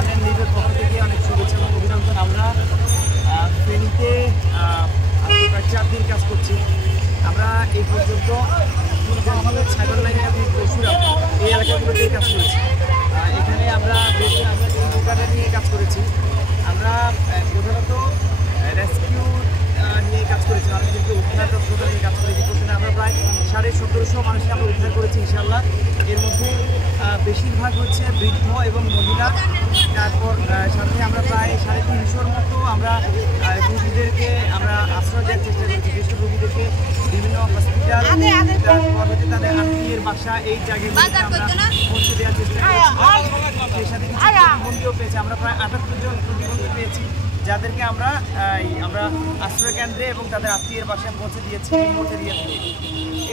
আর্নেল লিগের পক্ষ থেকে অনেক শুভেচ্ছা এবং অভিনন্দন। আমরা ফেনীতে 4 দিন কাজ করছি। আমরা এই পর্যন্ত ছাগল লাইনে এবং পরশুরাম এই এলাকাগুলোতে কাজ করেছি। এখানে আমরা এই নৌকাটা নিয়ে কাজ করেছি। আমরা প্রধানত রেস্কিউ নিয়ে কাজ করেছি, মানুষদেরকে উদ্ধার তৎপরতা নিয়ে কাজ করেছি। প্রথমে আমরা প্রায় 1750 মানুষকে আমরা উদ্ধার করেছি ইনশাআল্লাহ। এর মধ্যে বেশিরভাগ হচ্ছে বৃদ্ধ এবং মহিলা। তারপর সাথে আমরা প্রায় 350 মতো আমরা রোগীদেরকে আমরা আশ্রয় দেওয়ার চেষ্টা করেছি। যেসব রোগীদেরকে বিভিন্ন হসপিটাল, তারপর হচ্ছে তাদের আত্মীয়ের বাসা, এই জায়গাগুলোতে আমরা পৌঁছে দেওয়ার চেষ্টা করেছি। সেই সাথে কিছু প্রতিবন্ধীও পেয়েছি। আমরা প্রায় 78 জন প্রতিবন্ধী পেয়েছি, যাদেরকে আমরা আশ্রয় কেন্দ্রে এবং তাদের আত্মীয়ের বাসায় পৌঁছে দিয়েছি, রিমোটে দিয়েছি।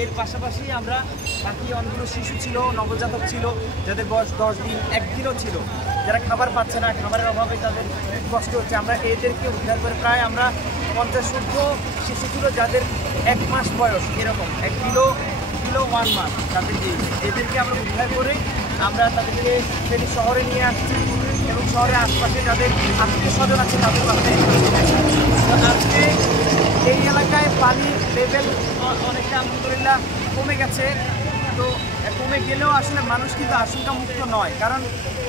এর পাশাপাশি আমরা বাকি অনেকগুলো শিশু ছিল, নবজাতক ছিল, যাদের বয়স 10 দিন, 1 দিনও ছিল, যারা খাবার পাচ্ছে না, খাবারের অভাবে তাদের কষ্ট হচ্ছে। আমরা এদেরকে উদ্ধার করে প্রায় আমরা 50 শিশু ছিল যাদের 1 মাস বয়স, এরকম 1 কিলো 1 মাস তাদেরকে, এদেরকে আমরা উদ্ধার করে আমরা তাদেরকে ফেনী শহরে নিয়ে আসছি এবং শহরের আশপাশে যাদের আত্মীয় স্বজন আছে তাদের বাসায়। আজকে এই এলাকায় পানির লেভেল অনেকটা আলহামদুলিল্লাহ কমে গেছে। তো কমে গেলেও আসলে মানুষ কিন্তু আশঙ্কামুক্ত নয়, কারণ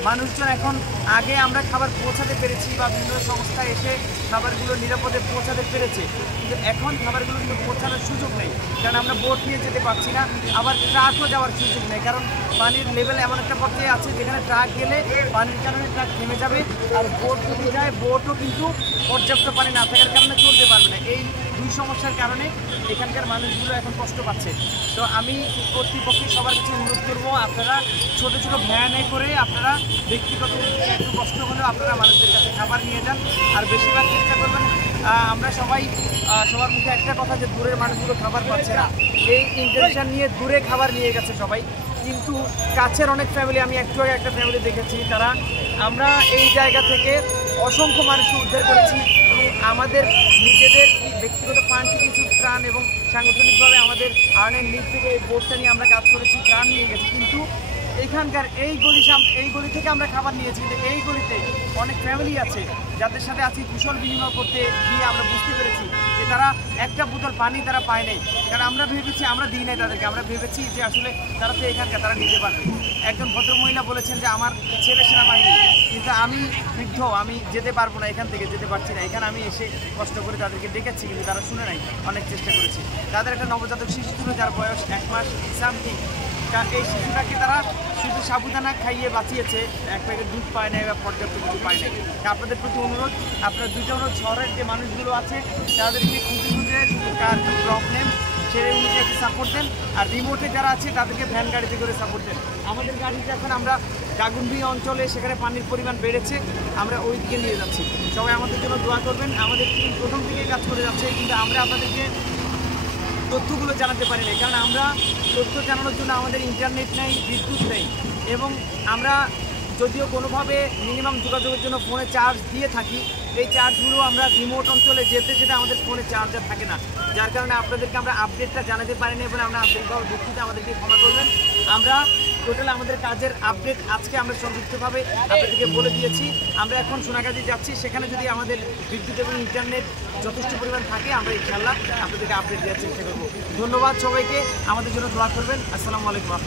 মানুষজন এখন, আগে আমরা খাবার পৌঁছাতে পেরেছি বা বিভিন্ন সংস্থা এসে খাবারগুলো নিরাপদে পৌঁছাতে পেরেছে, কিন্তু এখন খাবারগুলো কিন্তু পৌঁছানোর সুযোগ নেই, কারণ আমরা বোট নিয়ে যেতে পারছি না, আবার ট্রাকও যাওয়ার সুযোগ নেই, কারণ পানির লেভেল এমন একটা পর্যায়ে আছে যেখানে ট্রাক গেলে পানির কারণে ট্রাক থেমে যাবে, আর বোট যদি যায় বোটও কিন্তু পর্যাপ্ত পানি না থাকার কারণে চলতে পারবে না। এই 2 সমস্যার কারণে এখানকার মানুষগুলো এখন কষ্ট পাচ্ছে। তো আমি কর্তৃপক্ষে সবার কাছে অনুরোধ করবো, আপনারা ছোটো ছোটো ভ্যানে করে আপনারা ব্যক্তিগত একটু কষ্ট হলেও আপনারা মানুষদের কাছে খাবার নিয়ে যান, আর বেশিরভাগ চেষ্টা করবেন। আমরা সবার মুখে একটা কথা যে দূরের মানুষগুলো খাবার পাচ্ছে না, এই ইন্টেনশন নিয়ে দূরে খাবার নিয়ে গেছে সবাই, কিন্তু কাছের অনেক ফ্যামিলি, আমি একটু আগে একটা ফ্যামিলি দেখেছি, তারা, আমরা এই জায়গা থেকে অসংখ্য মানুষকে উদ্ধার করেছি এবং আমাদের নিজেদের ব্যক্তিগত ফান্ড থেকে কিছু ত্রাণ এবং সাংগঠনিকভাবে আমাদের আর্নেল লিগ থেকে এই বোর্ডটা নিয়ে আমরা কাজ করেছি, ত্রাণ নিয়ে গেছি। কিন্তু এখানকার এই গলি থেকে আমরা খাবার নিয়েছি, কিন্তু এই গলিতে অনেক ফ্যামিলি আছে যাদের সাথে আছি কুশল বিনিময় করতে গিয়ে আমরা বুঝতে পেরেছি যে তারা একটা বোতল পানি তারা পায় নাই, কারণ আমরা ভেবেছি, আমরা দিই নাই তাদেরকে, আমরা ভেবেছি যে আসলে তারা তো এখানকার, তারা নিতে পারবে। একজন ভদ্রমহিলা বলেছেন যে আমার ছেলে সেনাবাহিনী, কিন্তু আমি বৃদ্ধ, আমি যেতে পারবো না, এখান থেকে যেতে পারছি না, এখানে আমি এসে কষ্ট করে তাদেরকে ডেকেছি, কিন্তু তারা শুনে নাই, অনেক চেষ্টা করেছি। তাদের একটা নবজাতক শিশু ছিল যার বয়স 1 মাস সামথিং, এই শিশুটাকে তারা শুধু সাবুদানা খাইয়ে বাঁচিয়েছে, 1 প্যাকেট দুধ পায় নাই বা পর্যাপ্ত কিছু পায় নাই। আপনাদের প্রতি অনুরোধ, আপনারা 2টা অনুরোধ, শহরের যে মানুষগুলো আছে তাদেরকে খুঁজে কার প্রবলেম সেই অনুযায়ী একটু সাপোর্ট দেন, আর রিমোটে যারা আছে তাদেরকে ভ্যান গাড়িতে করে সাপোর্ট দেন। আমাদের গাড়িতে এখন আমরা গাগুনবি অঞ্চলে, সেখানে পানির পরিমাণ বেড়েছে, আমরা ওই দিকে নিয়ে যাচ্ছি। সবাই আমাদের জন্য দোয়া করবেন। আমাদের টিম প্রথম থেকে কাজ করে যাচ্ছে, কিন্তু আমরা আপনাদেরকে তথ্যগুলো জানাতে পারি না, কারণ আমরা তথ্য জানানোর জন্য আমাদের ইন্টারনেট নেই, বিদ্যুৎ নেই, এবং আমরা যদিও কোনোভাবে মিনিমাম যোগাযোগের জন্য ফোনে চার্জ দিয়ে থাকি, এই চার্জগুলো আমরা রিমোট অঞ্চলে যেতে আমাদের ফোনে চার্জার থাকে না, যার কারণে আপনাদেরকে আমরা আপডেটটা জানাতে পারিনি বলে আমরা আপডেটভাবে দুঃখিত, আমাদেরকে ক্ষমা করবেন। আমরা টোটাল আমাদের কাজের আপডেট আজকে আমরা সংক্ষিপ্তভাবে আপনাদেরকে বলে দিয়েছি। আমরা এখন সোনাগাজী যাচ্ছি, সেখানে যদি আমাদের বিদ্যুৎ এবং ইন্টারনেট যথেষ্ট পরিমাণ থাকে, আমরা ইনশাআল্লাহ আপনাদেরকে আপডেট দেওয়ার চেষ্টা করব। ধন্যবাদ সবাইকে, আমাদের জন্য দোয়া করবেন। আসসালামু আলাইকুম।